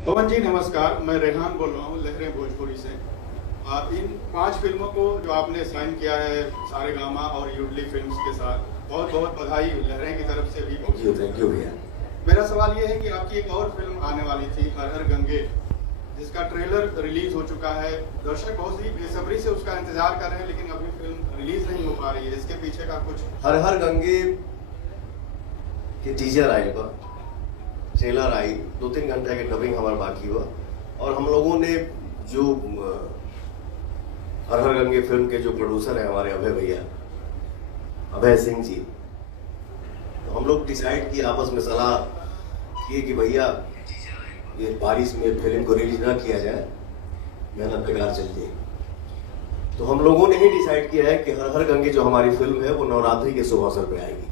पवन जी नमस्कार, मैं रेहान बोल रहा हूँ लहरें भोजपुरी से। इन 5 फिल्मों को जो आपने साइन किया है सारेगामा और यूडली फिल्म्स के साथ, बहुत बहुत बधाई लहरें की तरफ से भी। थैंक यू भैया। मेरा सवाल ये है कि आपकी एक और फिल्म आने वाली थी हर हर गंगे, जिसका ट्रेलर रिलीज हो चुका है। दर्शक बहुत ही बेसब्री से उसका इंतजार कर रहे हैं, लेकिन अभी फिल्म रिलीज नहीं हो पा रही है। इसके पीछे का कुछ? हर हर गंगे के टीजर आई बा, ट्रेलर आई, 2-3 घंटे के डबिंग हमारा बाकी हुआ, और हम लोगों ने जो हर हर गंगे फिल्म के जो प्रोड्यूसर हैं हमारे अभय भैया, अभय सिंह जी, तो हम लोग डिसाइड किए, आपस में सलाह किए कि भैया ये बारिश में फिल्म को रिलीज ना किया जाए, मेहनत बेकार चल जाएगी। तो हम लोगों ने ही डिसाइड किया है कि हर हर गंगे जो हमारी फिल्म है वो नवरात्रि के शुभ अवसर पे आएगी।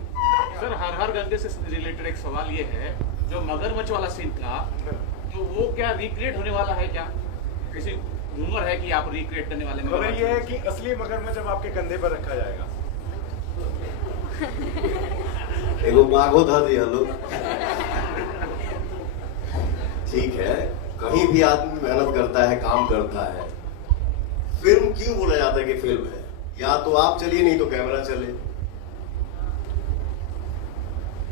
सर, हर हर गंगे से रिलेटेड एक सवाल ये है, जो मगरमच्छ वाला सीन था, तो वो क्या रिक्रिएट होने वाला है? क्या किसी रूमर है कि आप रिक्रिएट करने वाले? खबर ये है कि असली मगरमच्छ अब आपके कंधे पर रखा जाएगा। एगो बाघो धा दिया लोग। ठीक है, कहीं भी आदमी मेहनत करता है, काम करता है। फिल्म क्यों बोला जाता है कि फिल्म है? या तो आप चलिए, नहीं तो कैमरा चले,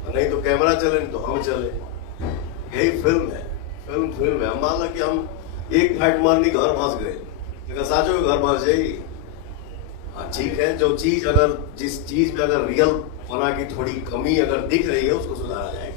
नहीं तो कैमरा चले, नहीं तो हम चले। यही फिल्म है। फिल्म है। मान लो कि हम एक फाइट मारनी घर फंस गए, लेकिन साचो घर फंस जाएगी। हाँ ठीक है, जो चीज अगर जिस चीज में अगर रियल बना की थोड़ी कमी अगर दिख रही है, उसको सुधारा जाएगा।